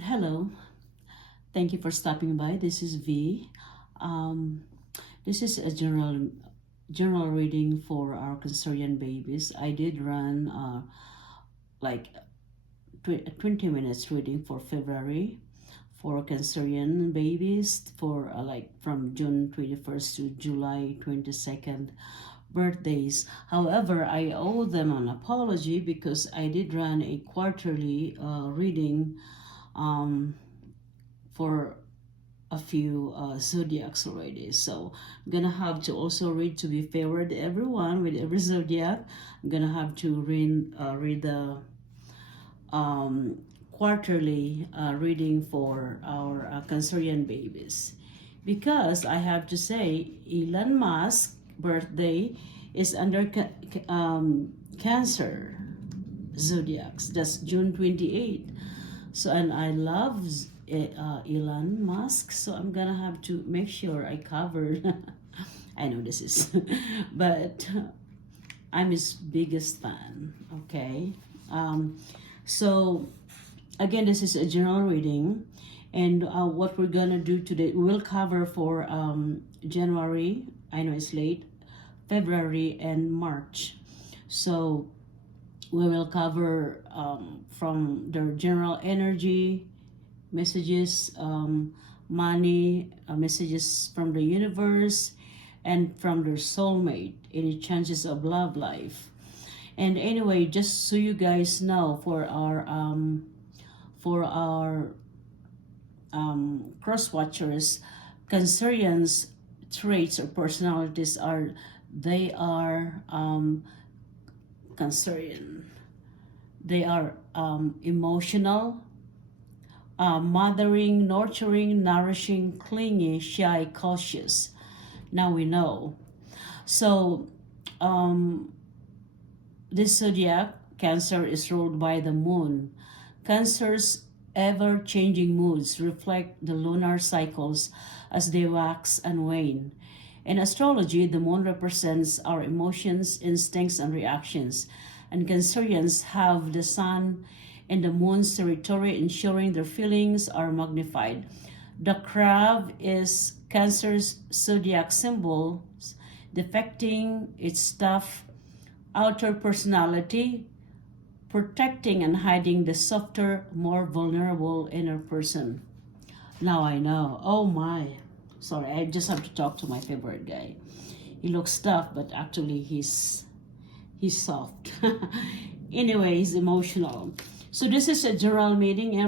Hello, thank you for stopping by. This is V. Um, this is a general reading for our Cancerian babies. I did run like 20 minutes reading for February for Cancerian babies for like from June 21st to July 22nd birthdays. However, I owe them an apology because I did run a quarterly reading um, for a few zodiacs already. So I'm gonna have to also read to be fair to everyone with every zodiac. I'm gonna have to read the um, quarterly reading for our Cancerian babies. Because I have to say, Elon Musk birthday is under Cancer zodiacs. That's June 28th. So, and I love Elon Musk, so I'm gonna have to make sure I cover. I know this is, but I'm his biggest fan. Okay, so again, this is a general reading, and what we're gonna do today, we'll cover for January. I know it's late, February and March. So we will cover from the general energy messages, money, messages from the universe, and from their soulmate, any chances of love life. And anyway, just so you guys know, for our cross watchers, Cancerians traits or personalities are they are Cancerian. They are emotional, mothering, nurturing, nourishing, clingy, shy, cautious. Now we know. So, this zodiac, Cancer, is ruled by the moon. Cancer's ever changing moods reflect the lunar cycles as they wax and wane. In astrology, the moon represents our emotions, instincts, and reactions, and Cancerians have the sun in the moon's territory, ensuring their feelings are magnified. The crab is Cancer's zodiac symbol, depicting its tough outer personality, protecting and hiding the softer, more vulnerable inner person. Now I know. Oh my. Sorry, I just have to talk to my favorite guy. He looks tough, but actually he's soft. Anyway, he's emotional. So this is a general meeting.